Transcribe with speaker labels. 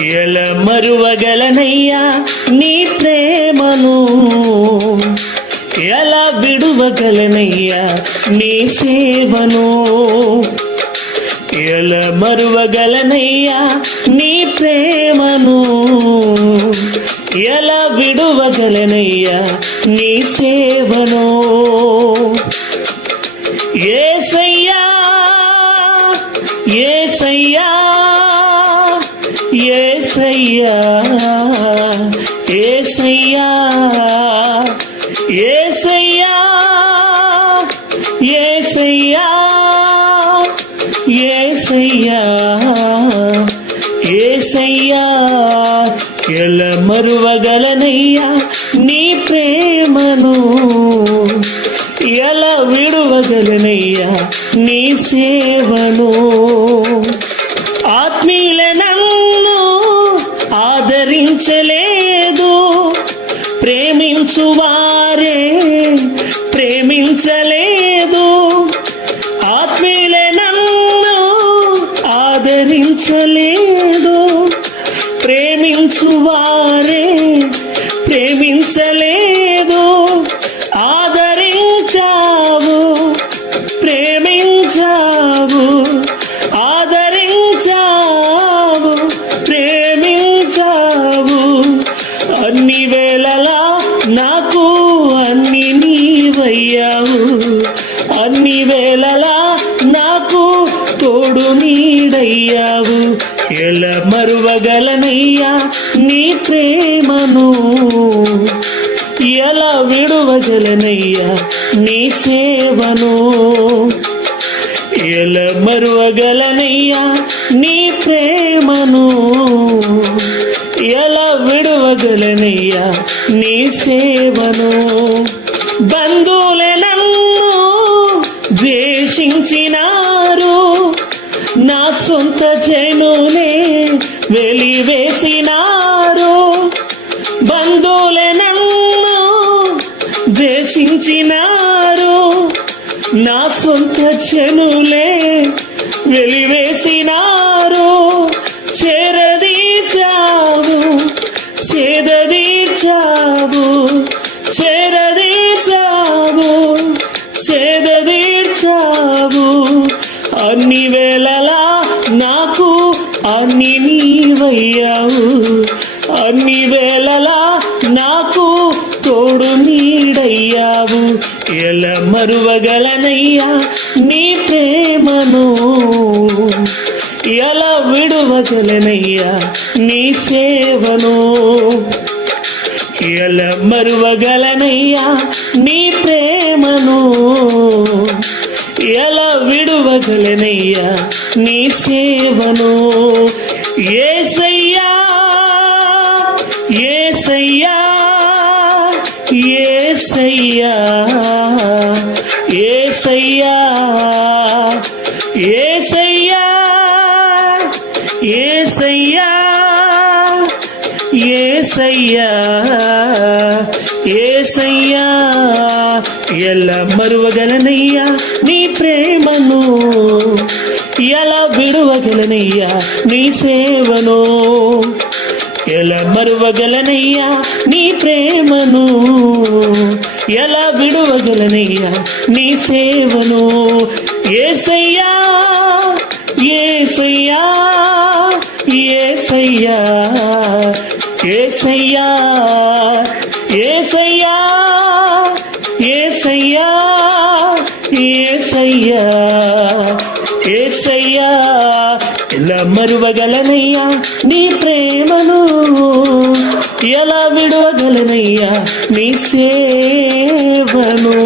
Speaker 1: ఎల మరువగలనయ్యా నీ ప్రేమను ఎలా విడువగలనయ్యా నీ సేవను ఎలా మరువగలనయ్యా నీ ప్రేమను ఎలా విడువగలనయ్యా నీ సేవను ఏసయ్యా ఏసయ్యా ఏసయ్యా ఏసయ్యా ఏసయ్యా ఏసయ్యా ఏసయ్యా ఏసయ్యా ఎల మరువగలనయ్యా నీ ప్రేమను ఎలా విడువగలనయ్యా నీ సేవను. ఆత్మీయుల ప్రేమించలేదు. ప్రేమించువారే ప్రేమించలేదు. ఆత్మీయులే నన్ను ఆదరించలేదు. ప్రేమించువారే ప్రేమించలేదు. నీవయ్యావు అన్ని వేళలా నాకు తోడు నీడయ్యావు. ఎలా మరువగలనయ్యా నీ ప్రేమను? ఎలా విడువగలనయ్యా నీ సేవను? ఎలా మరువగలనయ్యా నీ ప్రేమను? ఎలా విడువగలనయ్యా నీ సేవను? బంధు ద్వేషించినారు నా సొంత జనులే వెలివేసినారు. బంధువులే నన్ను ద్వేషించినారు. నా సొంత జనులే వెలివేసినారు. చేరదీశావు సేదదీర్చావు చేరదీచావు అన్ని వేళలా నాకు అన్ని నీవయ్యావు. అన్ని వేళలా నాకు తోడు నీడయ్యావు. ఎలా మరువగలనయ్యా నీ ప్రేమను? ఎలా విడువగలనయ్యా నీ సేవను? ఎలా మరువగలనయ్యా నీ ప్రేమను? విడువగలనయ్యా నీ సేవను ఏసయ్యా ఏసయ్యా ఏసయ్యా ఏసయ్యా ఏసయ్యా ఏసయ్యా ఏసయ్యా ఏసయ్యా. ఎలా మరువగలనయ్యా నీ ప్రేమను? ఎలా విడువగలనయ్యా నీ సేవను? ఎలా మరువగలనయ్యా నీ ప్రేమను? ఎలా విడువగలనయ్యా నీ సేవను? ఏసయ్యా ఏసయ్యా ఏసయ్యా ఏసయ్యా ఏసయ్యా ఏసయ్యా ఏసయ్యా ఏసయ్యా ఎలా మరువగలనయ్యా నీ ప్రేమను? ఎలా విడవగలనయ్యా నీ సేవను?